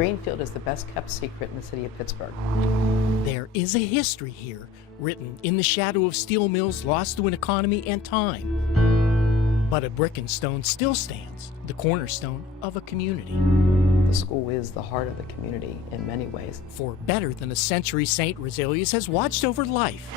Greenfield is the best kept secret in the city of Pittsburgh. There is a history here, written in the shadow of steel mills lost to an economy and time. But a brick and stone still stands, the cornerstone of a community. The school is the heart of the community in many ways. For better than a century, St. Rosalia's has watched over life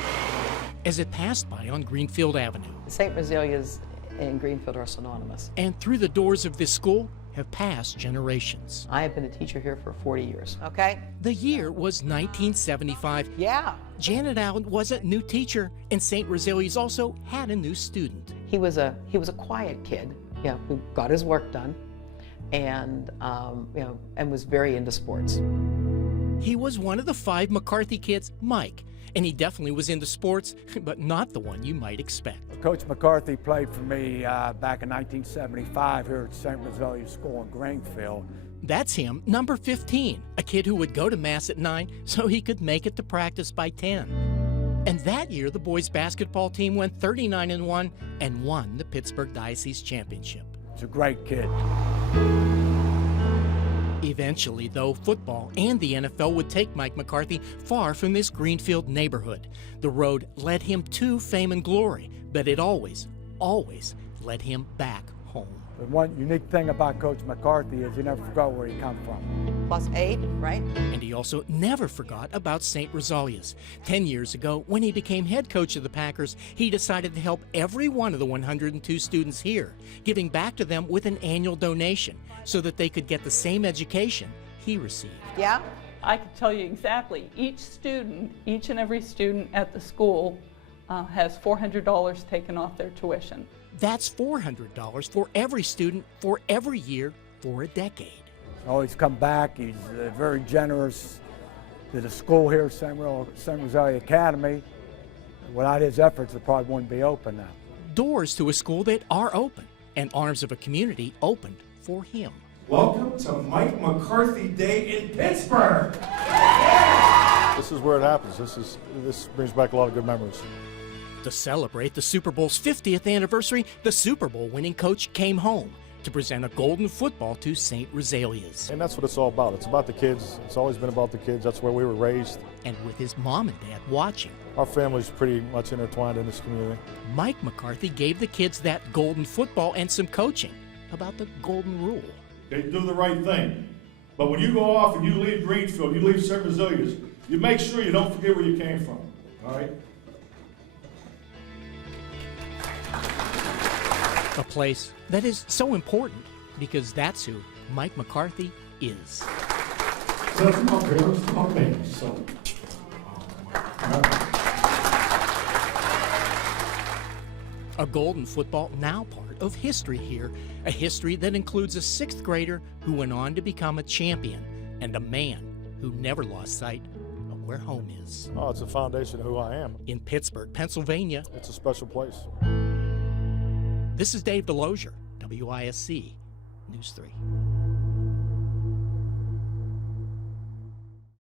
as it passed by on Greenfield Avenue. St. Rosalia's and Greenfield are synonymous. And through the doors of this school have passed generations. I have been a teacher here for 40 years. Okay. The year was 1975. Yeah. Janet Allen was a new teacher, and St. Rosalia's also had a new student. He was a quiet kid, who got his work done, and and was very into sports. He was one of the 5 McCarthy kids, Mike, and he definitely was into sports, but not the one you might expect. Coach McCarthy played for me back in 1975 here at St. Rosalia School in Greenfield. That's him, number 15, a kid who would go to Mass at 9 so he could make it to practice by 10. And that year, the boys' basketball team went 39-1 and won the Pittsburgh Diocese Championship. He's a great kid. Eventually, though, football and the NFL would take Mike McCarthy far from this Greenfield neighborhood. The road led him to fame and glory, but it always, always led him back home. The one unique thing about Coach McCarthy is he never forgot where he come from. +8, right? And he also never forgot about St. Rosalia's. 10 years ago, when he became head coach of the Packers, he decided to help every one of the 102 students here, giving back to them with an annual donation so that they could get the same education he received. Yeah? I can tell you exactly. Each and every student at the school has $400 taken off their tuition. That's $400 for every student, for every year, for a decade. Always come back. He's very generous to the school here, St. Rosalia Academy. Without his efforts, it probably wouldn't be open now. Doors to a school that are open, and arms of a community opened for him. Welcome to Mike McCarthy Day in Pittsburgh. This is where it happens. This brings back a lot of good memories. To celebrate the Super Bowl's 50th anniversary, the Super Bowl winning coach came home to present a golden football to St. Rosalia's. And that's what it's all about. It's about the kids. It's always been about the kids. That's where we were raised. And with his mom and dad watching, our family's pretty much intertwined in this community. Mike McCarthy gave the kids that golden football and some coaching about the golden rule. They do the right thing. But when you go off and you leave Greenfield, you leave St. Rosalia's, you make sure you don't forget where you came from, all right? A place that is so important because that's who Mike McCarthy is. That's my parents, my baby, so. A golden football now part of history here, a history that includes a 6th grader who went on to become a champion and a man who never lost sight of where home is. Oh, it's a foundation of who I am. In Pittsburgh, Pennsylvania. It's a special place. This is Dave DeLozier, WISC News 3.